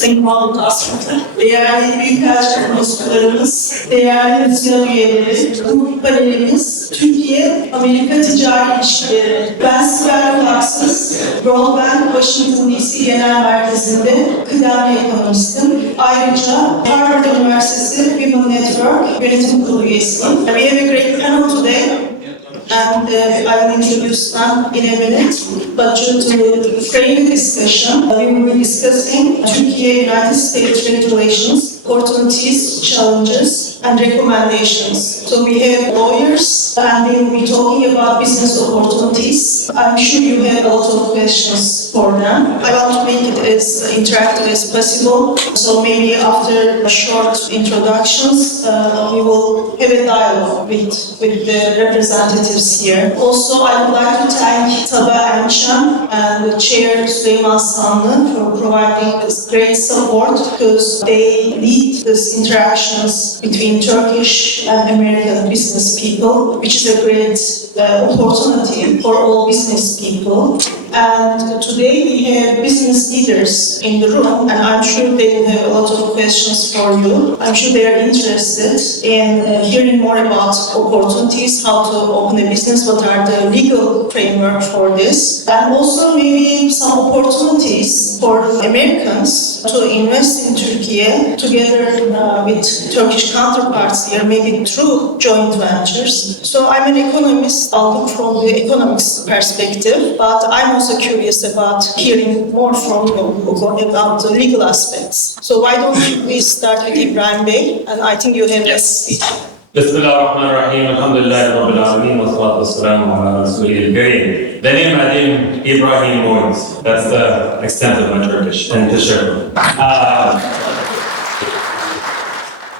Sayın Mahmut Aslı'da, değerli büyükelçi konsoloslarımız, değerli Müsiad üyeleri, bu panelimiz Türkiye, Amerika Ticari İlişkileri. Ben Sibel Haksız, Broadband Washington DC Genel Merkezi'nde kıdemli ekonomistim. Ayrıca Harvard Üniversitesi Women Network Yönetim Kurulu üyesiyim. We have a great panel today. And I will introduce them in a minute. But to frame the discussion, we will be discussing Turkey-United States trade relations, opportunities, challenges, and recommendations. So we have lawyers, and they will be talking about business opportunities. I'm sure you have a lot of questions for them. I want to make it as interactive as possible. So maybe after short introductions, we will have a dialogue with the representatives here. Also, I would like to thank Taba Emçam and the Chair Süleyman Sanlı for providing this great support because they lead these interactions between Turkish and American business people, which is a great opportunity for all business people. And today we have business leaders in the room, and I'm sure they will have a lot of questions for you. I'm sure they are interested in hearing more about opportunities, how to open a business, what are the legal framework for this, and also maybe some opportunities for Americans to invest in Turkey together with Turkish counterparts here, maybe through joint ventures. So I'm an economist, I'll look from the economics perspective, but I'm also curious about hearing more from you about the legal aspects. So why don't we start with Ibrahim Bey, and I think you have a speech. Bismillahirrahmanirrahim. Alhamdulillahi Rabbil Alamin. Wa salatu wassalamu ala Rasulil Kareem. Benim adım Ibrahim Boyd. That's the extent of my Turkish. And teşekkür.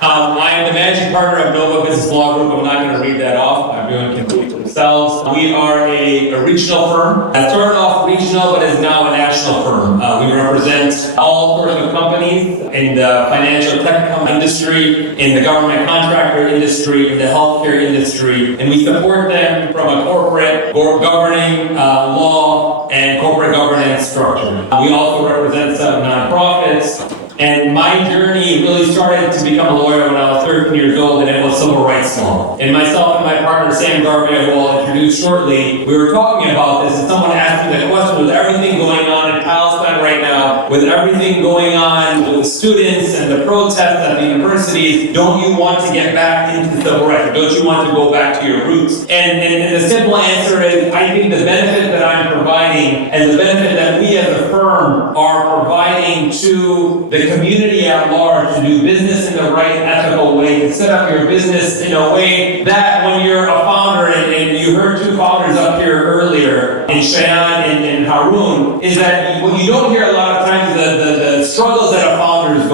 I am the managing partner of Nova Business Law Group. I'm not going to read that off. Everyone can read it themselves. We are a regional firm. It started off regional, but is now a national firm. We represent all sorts of companies in the financial tech industry, in the government contractor industry, in the healthcare industry, and we support them from a corporate governing law and corporate governance structure. We also represent some nonprofits. And my journey really started to become a lawyer when I was 13 years old, and it was civil rights law. And myself and my partner, Sam Garvey, who I'll introduce shortly, we were talking about this, and someone asked me that question, with everything going on in Palestine right now, with everything going on with students and the protests at the universities, don't you want to get back into civil rights? Don't you want to go back to your roots? And the simple answer is, I think the benefit that I'm providing, and the benefit that we as a firm are providing to the community at large, to do business in the right ethical way, to set up your business in a way that when you're a founder, and you heard two founders up here earlier, in Shayan and Haroon, is that what you don't hear a lot of times, the struggles that founders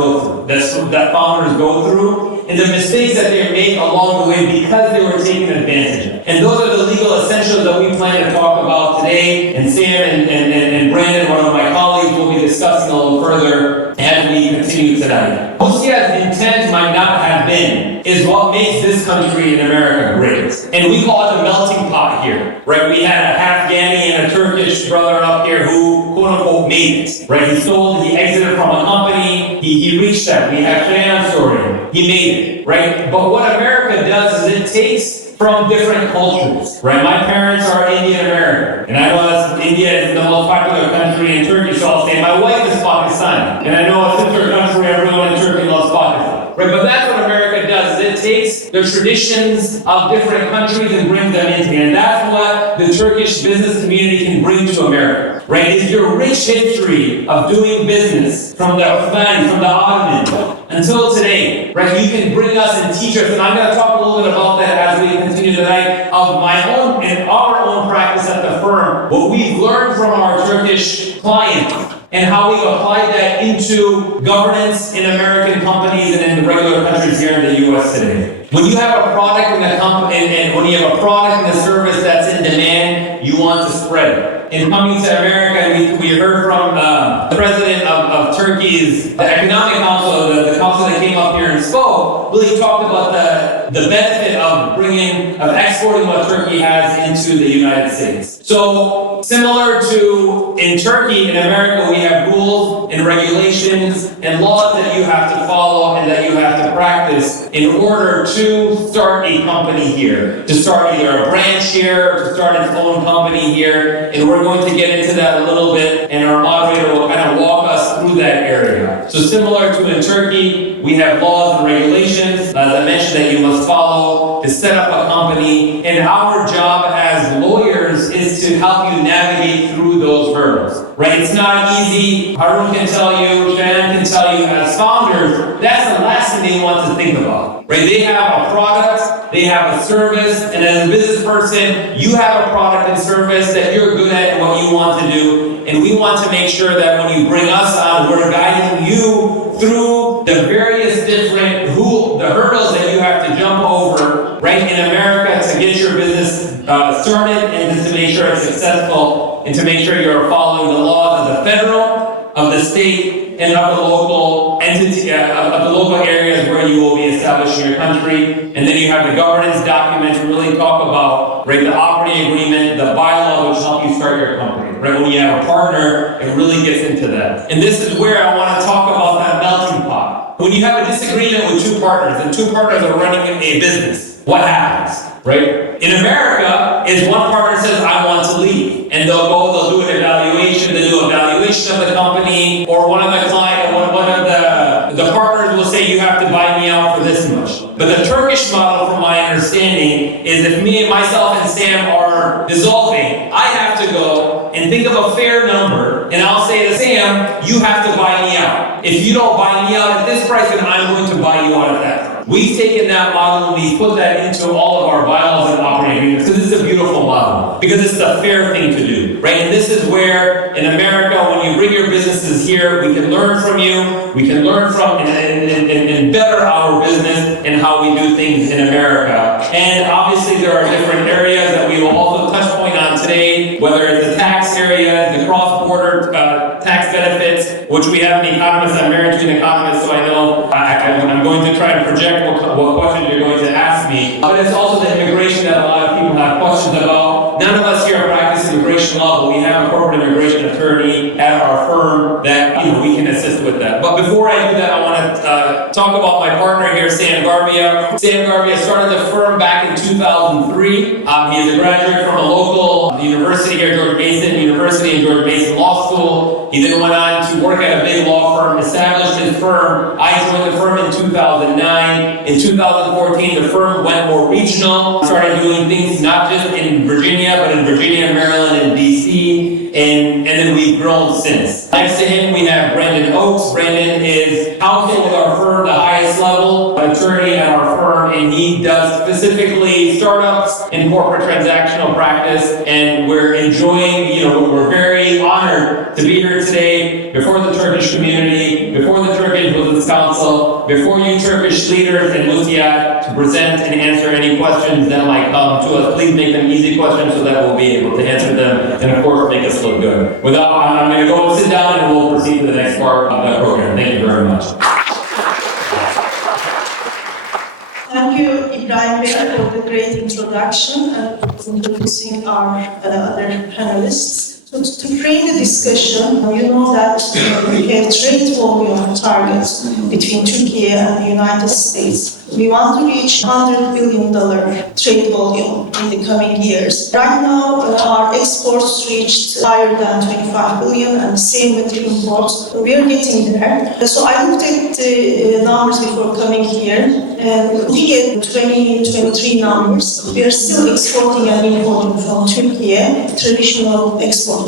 go through, and the mistakes that they make along the way because they were taken advantage of. And those are the legal essentials that we plan to talk about today, and Sam and Brandon, one of my colleagues, will be discussing a little further as we continue tonight. Musiad's intent might not have been, is what makes this country in America great. And we call it the melting pot here, right? We had a Afghani and a Turkish brother up here who, quote unquote, made it, right? He exited from a company, he reached that. We have Shayan's story, he made it, right? But what America does is it takes from different cultures, right? My parents are Indian American, and I know that India is the most popular country in Turkey, so I'll say my wife is Pakistani, and I know a sister country, everyone in Turkey loves Pakistan, right? But that's what America does, is it takes the traditions of different countries and brings them into here, and that's what the Turkish business community can bring to America, right? Is your rich history of doing business from the Uthmani, from the Ottoman, until today, right? You can bring us and teach us, and I'm going to talk a little bit about that as we continue tonight, of my own and our own practice at the firm, what we've learned from our Turkish clients, and how we've applied that into governance in American companies and in the regular countries here in the U.S. today. When you have a product and a company, and when you have a product and a service that's in demand, you want to spread it. In coming to America, we heard from the president of Turkey's the Economic Council, the council that came up here and spoke, really talked about the benefit of exporting what Turkey has into the United States. So, similar to in Turkey, in America, we have rules and regulations and laws that you have to follow and that you have to practice in order to start a company here, to start either a branch here, or to start its own company here. And we're going to get into that a little bit, and our moderator will kind of walk us through that area. So similar to in Turkey, we have laws and regulations, as I mentioned, that you must follow to set up a company. And our job as lawyers is to help you navigate through those hurdles, right? It's not easy. Harun can tell you, Jan can tell you, as founders, that's the last thing they want to think about, right? They have a product, they have a service, and as a business person, you have a product and service that you're good at and what you want to do. And we want to make sure that when you bring us on, we're guiding you through the various different the hurdles that you have to jump over, right, in America to get your business started and just to make sure it's successful and to make sure you're following the laws of the federal, of the state, and of the local entity, of the local areas where you will be establishing your country. And then you have the governance documents to really talk about, right, the operating agreement, the bylaws which help you start your company. Right, when you have a partner, it really gets into that. And this is where I want to talk about that melting pot. When you have a disagreement with two partners, and two partners are running a business, what happens? Right? In America, is one partner says, I want to leave. And they'll do an evaluation, they'll do an evaluation of the company, or one of the client, one of the partners will say, you have to buy me out for this much. But the Turkish model, from my understanding, is if myself and Sam are dissolving, I have to go and think of a fair number, and I'll say to Sam, you have to buy me out. If you don't buy me out at this price, then I'm going to buy you out at that price. We've taken that model and we put that into all of our bylaws and operating agreements because this is a beautiful model, because it's the fair thing to do, right? And this is where, in America, when you bring your businesses here, we can learn from you, we can learn from and better our business and how we do things in America. And obviously there are different areas that we will also touch point on today, whether it's the tax area, the cross-border tax benefits, which we have an economist. I'm married to an economist, so I know I'm going to try and project what questions you're going to ask me. But it's also the immigration that a lot of people have questions about. None of us here practice immigration law, but we have a corporate immigration attorney at our firm that we can assist with that. But before I do that, I want to talk about my partner here, Sam Garbia. Sam Garbia started the firm back in 2003. He is a graduate from a local university here, George Mason University and George Mason Law School. He then went on to work at a big law firm, established his firm. I joined the firm in 2009. In 2014, the firm went more regional, started doing things not just in Virginia, but in Virginia, Maryland, and DC, and then we've grown since. Next to him, we have Brandon Oakes. Brandon is counsel with our firm, the highest level attorney at our firm, and he does specifically startups and corporate transactional practice, and we're enjoying, we're very honored to be here today before the Turkish community, before the Turkish Business Council, before you Turkish leaders in Müsiad to present and answer any questions that might come to us. Please make them easy questions so that we'll be able to answer them and of course make us look good. I'm going to go and sit down and we'll proceed to the next part of the program. Thank you very much. Thank you, Ibrahim Bey, for the great introduction and introducing our other panelists. So to frame the discussion, you know that we have trade volume targets between Turkey and the United States. We want to reach $100 billion trade volume in the coming years. Right now, our exports reached higher than 25 billion, and the same with the imports. We are getting there. So I looked at the numbers before coming here, and we get 2023 numbers. We are still exporting and importing from Turkey traditional export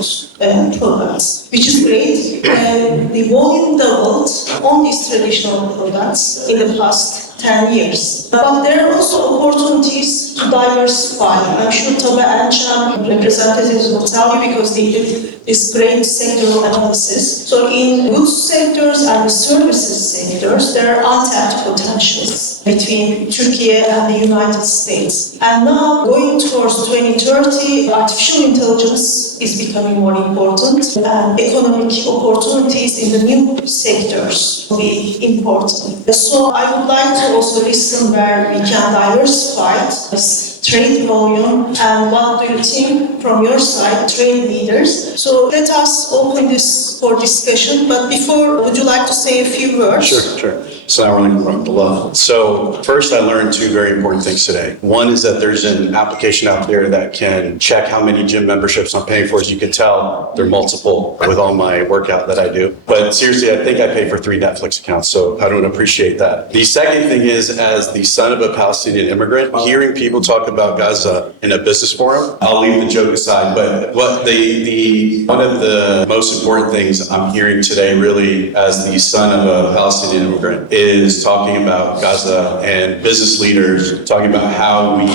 products, which is great. The volume doubled on these traditional products in the past 10 years. But there are also opportunities to diversify. I'm sure Tabe and Chan representatives will tell you because they did this great sectoral analysis. So in goods sectors and the services sectors, there are untapped potentials. between Turkey and the United States. And now, going towards 2030, artificial intelligence is becoming more important, and economic opportunities in the new sectors will be important. So I would like to also listen where we can diversify this trade volume, and what do you think from your side, trade leaders? So let us open this for discussion, but before, would you like to say a few words? Sure. Assalamu alaikum. So first I learned two very important things today. One is that there's an application out there that can check how many gym memberships I'm paying for. As you can tell, there are multiple with all my workout that I do. But seriously, I think I pay for 3 Netflix accounts, so I don't appreciate that. The second thing is, as the son of a Palestinian immigrant, hearing people talk about Gaza in a business forum, I'll leave the joke aside, but what one of the most important things I'm hearing today, really, as the son of a Palestinian immigrant, is talking about Gaza and business leaders talking about how we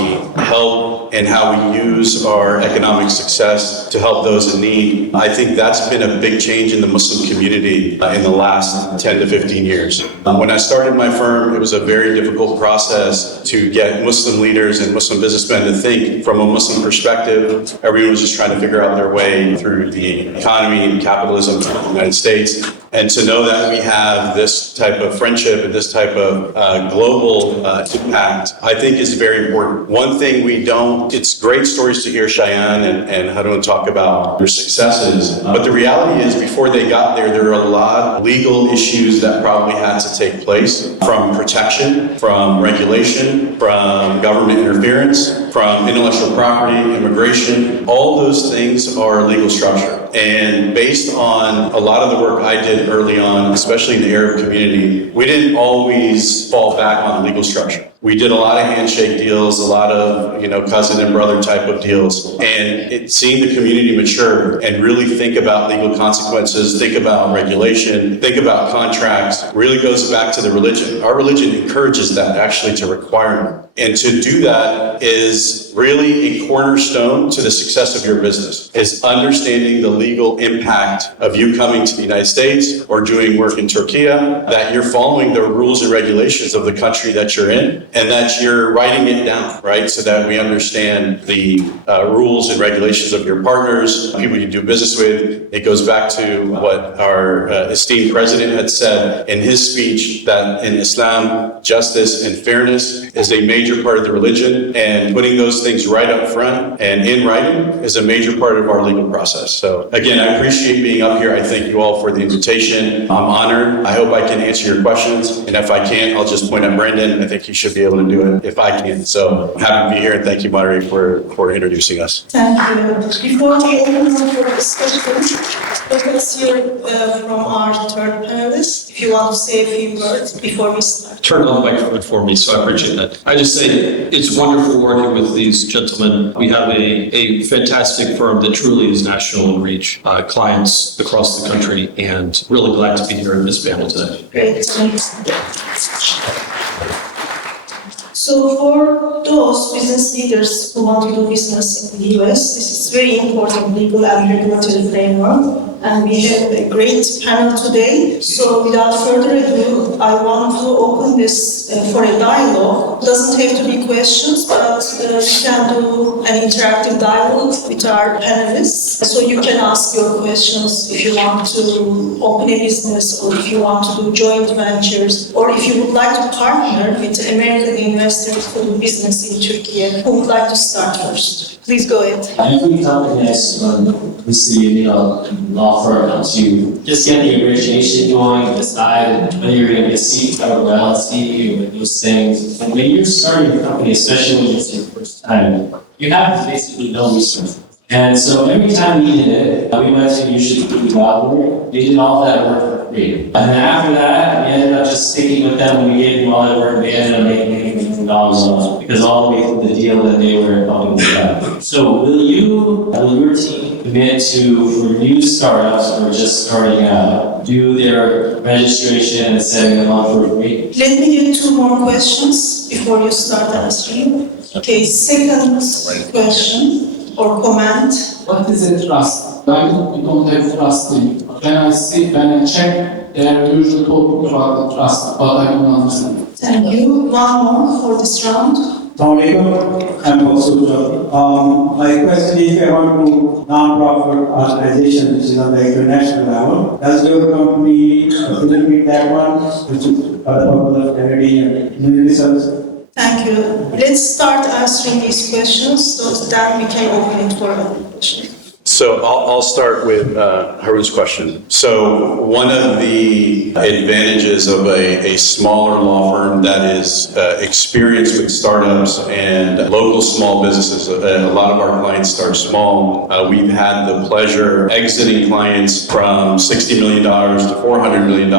help and how we use our economic success to help those in need. I think that's been a big change in the Muslim community in the last 10 to 15 years. When I started my firm, it was a very difficult process to get Muslim leaders and Muslim businessmen to think from a Muslim perspective. Everyone was just trying to figure out their way through the economy and capitalism in the United States. And to know that we have this type of friendship and this type of global impact, I think is very important. One thing we don't, it's great stories to hear Cheyenne and Harun talk about their successes, but the reality is before they got there, there were a lot of legal issues that probably had to take place, from protection, from regulation, from government interference, from intellectual property, immigration. All those things are legal structure. And based on a lot of the work I did early on, especially in the Arab community, we didn't always fall back on legal structure. We did a lot of handshake deals, a lot of, cousin and brother type of deals. And it seen the community mature and really think about legal consequences, think about regulation, think about contracts. It really goes back to the religion. Our religion encourages that actually to requirement. And to do that is really a cornerstone to the success of your business, is understanding the legal impact of you coming to the United States or doing work in Turkey, that you're following the rules and regulations of the country that you're in, and that you're writing it down, right? So that we understand the rules and regulations of your partners, people you do business with. It goes back to what our esteemed president had said in his speech, that in Islam, justice and fairness is a major part of the religion, and putting those things right up front and in writing is a major part of our legal process. So again, I appreciate being up here. I thank you all for the invitation. I'm honored. I hope I can answer your questions. And if I can't, I'll just point at Brandon. I think he should be able to do it if I can. So I'm happy to be here, and thank you, Moderator, for introducing us. Thank you. Before we open up for discussion, let us hear from our third panelist. If you want to say a few words before we start. Turn on the microphone for me, so I appreciate that. I just say it's wonderful working with these gentlemen. We have a fantastic firm that truly is national in reach, clients across the country, and really glad to be here in this panel today. Great. So for those business leaders who want to do business in the US, this is very important legal and regulatory framework. And we have a great panel today. So without further ado, I want to open this for a dialogue. It doesn't have to be questions, but we can do an interactive dialogue with our panelists. So you can ask your questions if you want to open a business, or if you want to do joint ventures, or if you would like to partner with American investors to do business in Turkey. Who would like to start first? Please go ahead. Every company has obviously, law firm helps you just get the origination going, decide whether you're going to be a C corp or LLC or those things. And when you're starting a company, especially when it's your first time, you have basically no resources. And so every time we did it, we went to usually work. We did all that work for free. And then after that, we ended up just sticking with them. When we gave them all that work, they ended up making dollars a month because all the way through the deal that they were helping us out. So will your team commit to, for new startups who are just starting out, do their registration and setting them up for free? Let me get 2 more questions before you start answering. Okay, second question or comment. What is a trust? Why we don't have trust in? When I check, they are usually talking about the trust, but I don't understand. Thank you. One more for this round. Assalamualaikum. I'm also my question is about to non-profit organization, which is on the international level. Does your company facilitate that one, which is for the purpose of charity and community service? Thank you. Let's start answering these questions so that we can open it for other questions. So I'll start with Harun's question. So one of the advantages of a smaller law firm that is experienced with startups and local small businesses, a lot of our clients start small. We've had the pleasure exiting clients from $60 million to $400 million,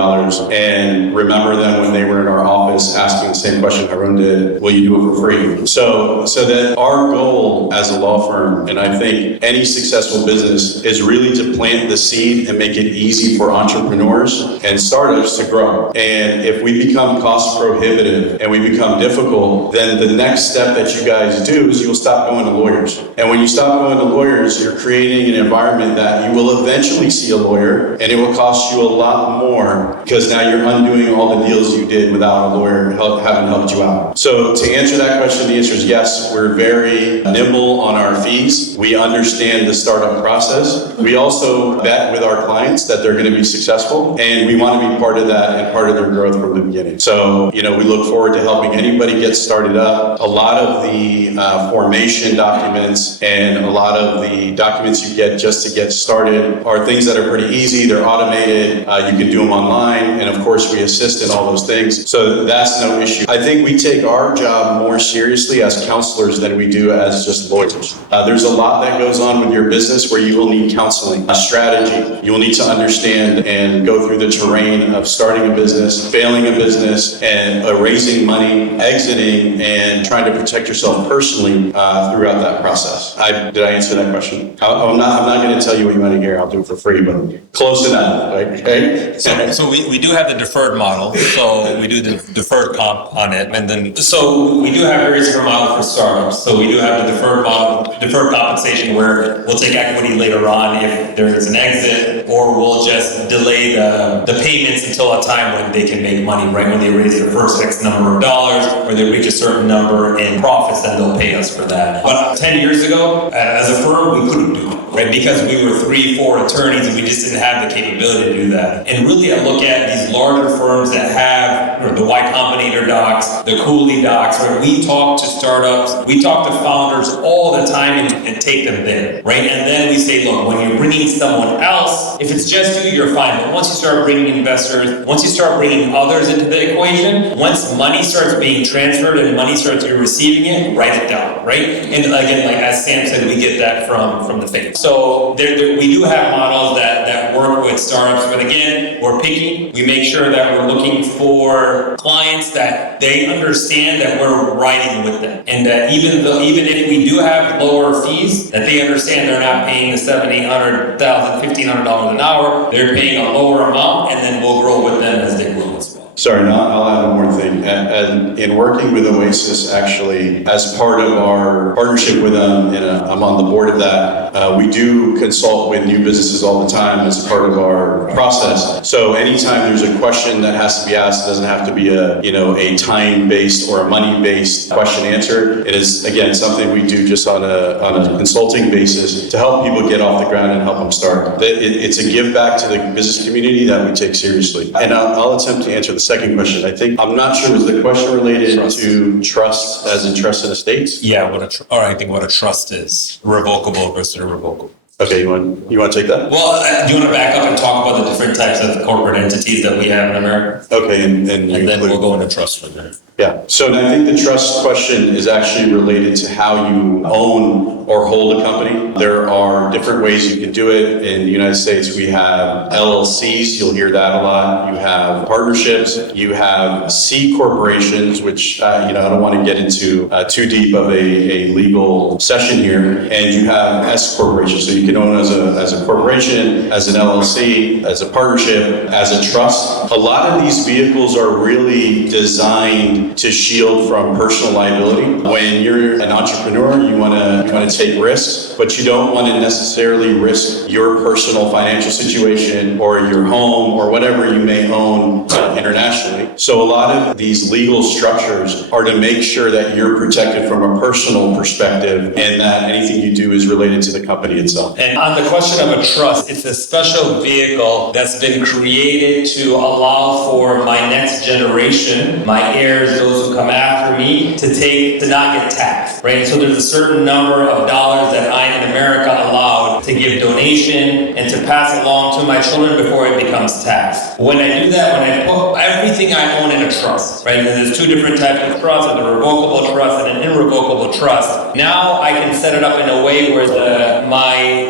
and remember them when they were in our office asking the same question Harun did, will you do it for free? So that our goal as a law firm, and I think any successful business, is really to plant the seed and make it easy for entrepreneurs and startups to grow. And if we become cost prohibitive and we become difficult, then the next step that you guys do is you'll stop going to lawyers. And when you stop going to lawyers, you're creating an environment that you will eventually see a lawyer, and it will cost you a lot more because now you're undoing all the deals you did without a lawyer having helped you out. So to answer that question, the answer is yes. We're very nimble on our fees. We understand the startup process. We also bet with our clients that they're going to be successful, and we want to be part of that and part of their growth from the beginning. So, we look forward to helping anybody get started up. A lot of the formation documents and a lot of the documents you get just to get started are things that are pretty easy. They're automated. You can do them online, and of course, we assist in all those things. So that's no issue. I think we take our job more seriously as counselors than we do as just lawyers. There's a lot that goes on with your business where you will need counseling, a strategy. You'll need to understand and go through the terrain of starting a business, failing a business, and raising money, exiting, and trying to protect yourself personally throughout that process. Did I answer that question? I'm not going to tell you what you want to hear. I'll do it for free, but close enough, right? Okay? So we do have the deferred model, so we do the deferred comp on it, and then so we do have various different models for startups. So we do have the deferred model, deferred compensation, where we'll take equity later on if there is an exit, or we'll just delay the payments until a time when they can make money, right? When they raise their first X number of dollars, or they reach a certain number in profits, then they'll pay us for that. But 10 years ago, as a firm, we couldn't do it, right? Because we were 3-4 attorneys and we just didn't have the capability to do that. And really, I look at these larger firms that have the Y Combinator docs, the Cooley docs, where we talk to startups, we talk to founders all the time and take them there, right? And then we say, look, when you're bringing someone else, if it's just you, you're fine. But once you start bringing investors, once you start bringing others into the equation, once money starts being transferred and money starts you're receiving it, write it down, right? And again, like as Sam said, we get that from the faith. So we do have models that work with startups, but again, we're picky. We make sure that we're looking for clients that they understand that we're riding with them, and that even if we do have lower fees, that they understand they're not paying the $700,000, $800,000, $1,500 an hour. They're paying a lower amount, and then we'll grow with them as they grow as well. Sorry, I'll add one more thing. And in working with Oasis, actually, as part of our partnership with them, and I'm on the board of that, we do consult with new businesses all the time as part of our process. So anytime there's a question that has to be asked, it doesn't have to be a time-based or a money-based question answer. It is, again, something we do just on a consulting basis to help people get off the ground and help them start. It's a give back to the business community that we take seriously. And I'll attempt to answer the second question. I'm not sure, was the question related to trust as in trust in estates? Yeah, I think what a trust is, revocable versus irrevocable. Okay, you want to take that? Well, do you want to back up and talk about the different types of corporate entities that we have in America? Okay, and then we'll go into trust from there. Yeah, so I think the trust question is actually related to how you own or hold a company. There are different ways you can do it. In the United States, we have LLCs, you'll hear that a lot. You have partnerships, you have C corporations, which, I don't want to get into too deep of a legal session here. And you have S corporations. So you You can own as a corporation, as an LLC, as a partnership, as a trust. A lot of these vehicles are really designed to shield from personal liability. When you're an entrepreneur, you want to take risks, but you don't want to necessarily risk your personal financial situation or your home or whatever you may own internationally. So a lot of these legal structures are to make sure that you're protected from a personal perspective and that anything you do is related to the company itself. And on the question of a trust, it's a special vehicle that's been created to allow for my next generation, my heirs, those who come after me, to not get taxed, right? So there's a certain number of dollars that I in America allowed to give donation and to pass along to my children before it becomes taxed. When I do that, when I put everything I own in a trust, right? And there's two different types of trusts, a revocable trust and an irrevocable trust. Now I can set it up in a way where the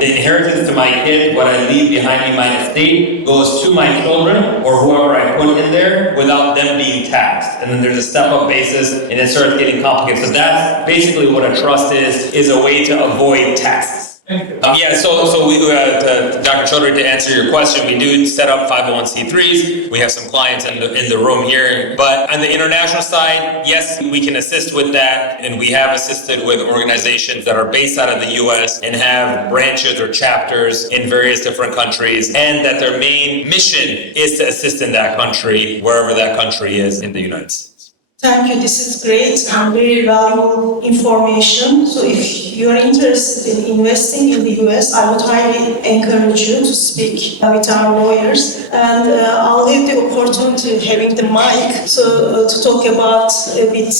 inheritance to my kid, what I leave behind me, my estate, goes to my children or whoever I put in there without them being taxed. And then there's a step-up basis and it starts getting complicated. So that's basically what a trust is a way to avoid taxes. So we Dr. Chaudhary, to answer your question, we do set up 501c3s. We have some clients in the room here. But on the international side, yes, we can assist with that. And we have assisted with organizations that are based out of the U.S. and have branches or chapters in various different countries, and that their main mission is to assist in that country, wherever that country is in the United States. Thank you. This is great and very valuable information. So if you are interested in investing in the US, I would highly encourage you to speak with our lawyers. And I'll have the opportunity of having the mic to talk about a bit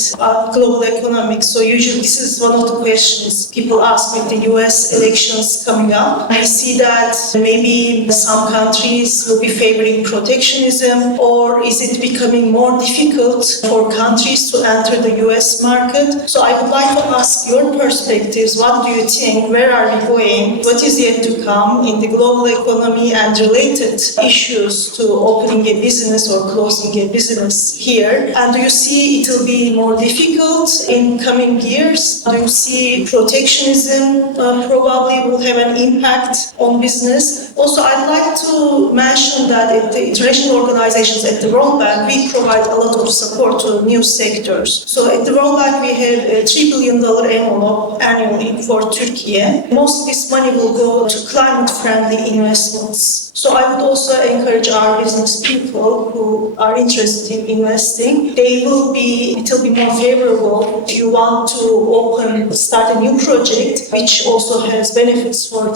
global economics. So usually this is one of the questions people ask with the US elections coming up. I see that maybe some countries will be favoring protectionism, or is it becoming more difficult for countries to enter the US market? So I would like to ask your perspectives. What do you think? Where are we going? What is yet to come in the global economy and related issues to opening a business or closing a business here? And do you see it will be more difficult in coming years? Do you see protectionism probably will have an impact on business? Also, I'd like to mention that at the international organizations at the World Bank, we provide a lot of support to new sectors. So at the World Bank, we have a $3 billion envelope annually for Turkey. Most of this money will go to climate-friendly investments. So I would also encourage our business people who are interested in investing. It will be more favorable if you want to start a new project, which also has benefits for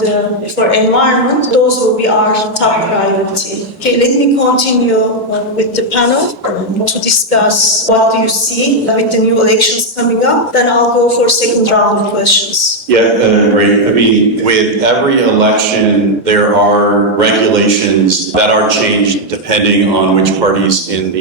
environment. Those will be our top priority. Okay, let me continue with the panel to discuss what do you see with the new elections coming up. Then I'll go for second round of questions. Yeah, great. I mean, with every election, there are regulations that are changed depending on which party's in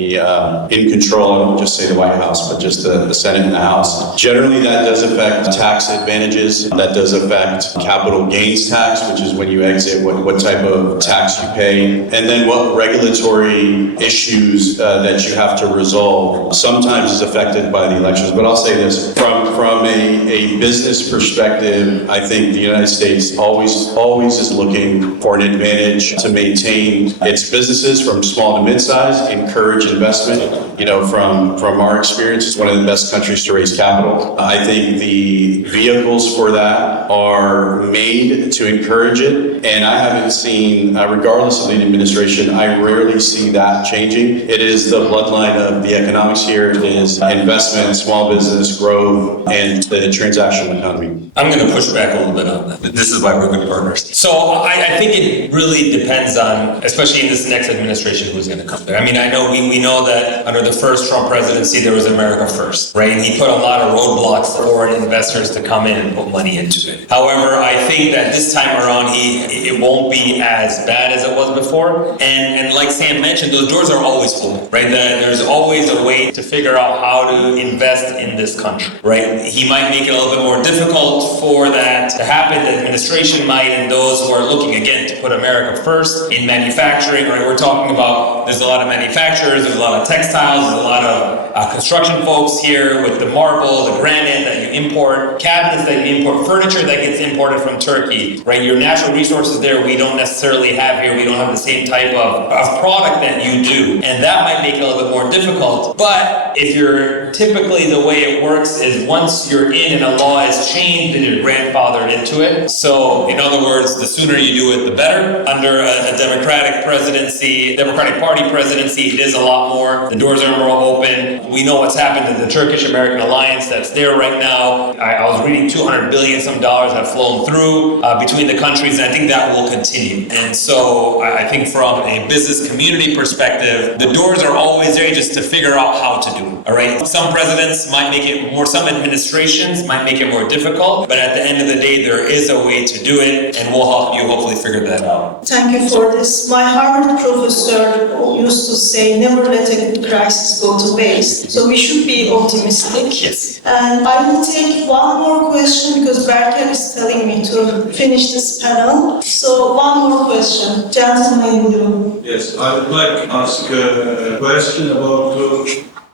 control. I won't just say the White House, but just the Senate and the House. Generally, that does affect tax advantages. That does affect capital gains tax, which is when you exit, what type of tax you pay, and then what regulatory issues that you have to resolve sometimes is affected by the elections. But I'll say this, from a business perspective, I think the United States always is looking for an advantage to maintain its businesses from small to mid-size, encourage investment. From our experience, it's one of the best countries to raise capital. I think the vehicles for that are made to encourage it, and I haven't seen, regardless of the administration, I rarely see that changing. It is the bloodline of the economics here. It is investment, small business, growth, and the transactional economy. I'm going to push back a little bit on that. This is why we're good partners. So I think it really depends on, especially in this next administration, who's going to come there. I mean, I know we know that under the first Trump presidency, there was America First, right? And he put a lot of roadblocks for foreign investors to come in and put money into it. However, I think that this time around, it won't be as bad as it was before. And like Sam mentioned, those doors are always open, right? There's always a way to figure out how to invest in this country, right? He might make it a little bit more difficult for that to happen. The administration might, and those who are looking, again, to put America first in manufacturing, right? We're talking about, there's a lot of manufacturers, there's a lot of textiles, there's a lot of construction folks here with the marble, the granite that you import cabinets, that import furniture that gets imported from Turkey, right? Your natural resources there we don't necessarily have here. We don't have the same type of product that you do. And that might make it a little bit more difficult. But if you're typically the way it works is once you're in and a law is changed, then you're grandfathered into it. So in other words, the sooner you do it, the better. Under a Democratic presidency, Democratic Party presidency, it is a lot more. The doors are more open. We know what's happened to the Turkish-American alliance that's there right now. I was reading $200 billion some dollars have flown through between the countries, and I think that will continue. And so I think from a business community perspective, the doors are always there just to figure out how to do it. All right. Some presidents might make it more, some administrations might make it more difficult, but at the end of the day, there is a way to do it, and we'll help you hopefully figure that out. Thank you for this. My Harvard professor used to say, never let a good crisis go to waste. So we should be optimistic. Yes. And I will take one more question because Berker is telling me to finish this panel. So one more question. Gentleman in blue. Yes, I would like to ask a question about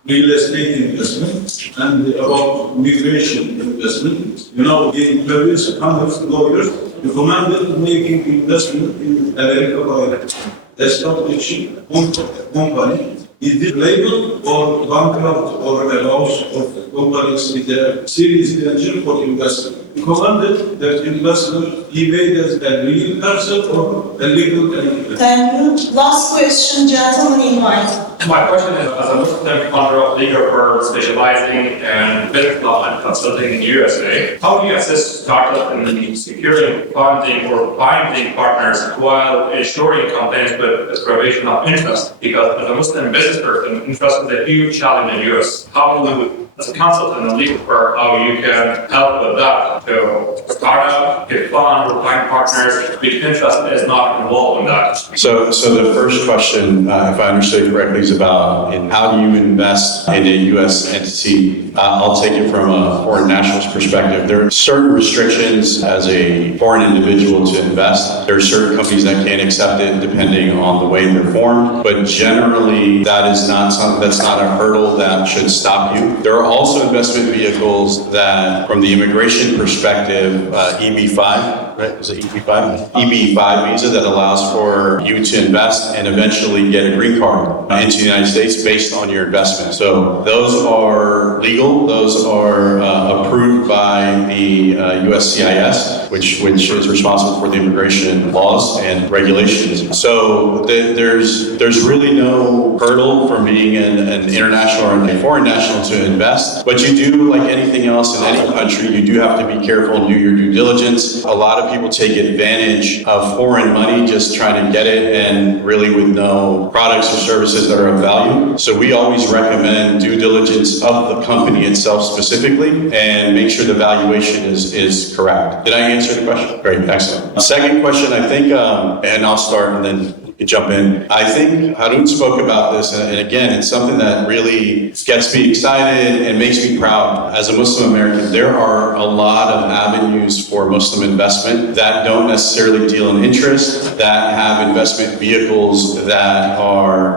real estate investment and about migration investment. You know, in previous hundreds of lawyers recommended making investment in America by establishing one company. Is it labeled or bankrupt or a loss of companies with a serious danger for investment? Recommended that investment be made as a real person or a legal entity. Thank you. Last question, gentleman in white. My question is, as a Muslim founder of legal firm specializing in business law and consulting in the USA, how do you assist startups in securing funding or finding partners while ensuring companies with probation of interest? Because as a Muslim business person, interest is a huge challenge in the US. How do you, as a consultant and legal firm, how you can help with that to start up, get fund, or find partners which interest is not involved in that? So the first question, if I understood correctly, is about how do you invest in a U.S. entity. I'll take it from a foreign national's perspective. There are certain restrictions as a foreign individual to invest. There are certain companies that can't accept it depending on the way they're formed. But generally, that is not something that's not a hurdle that should stop you. There are also investment vehicles that, from the immigration perspective, EB-5, right? Is it EB-5? EB-5 visa that allows for you to invest and eventually get a green card into the United States based on your investment. So those are legal. Those are approved by the USCIS, which is responsible for the immigration laws and regulations. So there's really no hurdle for being an international or a foreign national to invest. But you do, like anything else in any country, you do have to be careful and do your due diligence. A lot of people take advantage of foreign money, just trying to get it and really with no products or services that are of value. So we always recommend due diligence of the company itself specifically and make sure the valuation is correct. Did I answer the question? Great, excellent. Second question, I think, and I'll start and then you can jump in. I think Harun spoke about this, and again, it's something that really gets me excited and makes me proud. As a Muslim American, there are a lot of avenues for Muslim investment that don't necessarily deal in interest, that have investment vehicles that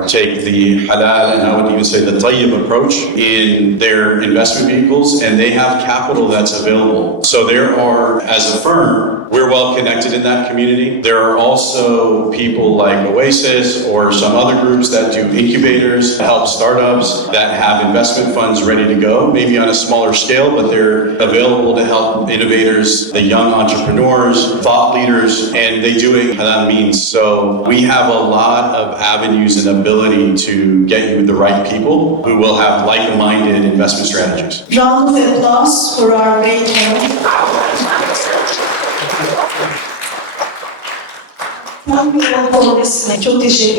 take the halal, and I would even say the tayyib approach in their investment vehicles, and they have capital that's available. So there are, as a firm, we're well connected in that community. There are also people like Oasis or some other groups that do incubators, help startups that have investment funds ready to go, maybe on a smaller scale, but they're available to help innovators, the young entrepreneurs, thought leaders, and they do it halal means. So we have a lot of avenues and ability to get you the right people who will have like-minded investment strategies. Round of applause for our great panel. Thank you all for listening. Çok teşekkür ederim.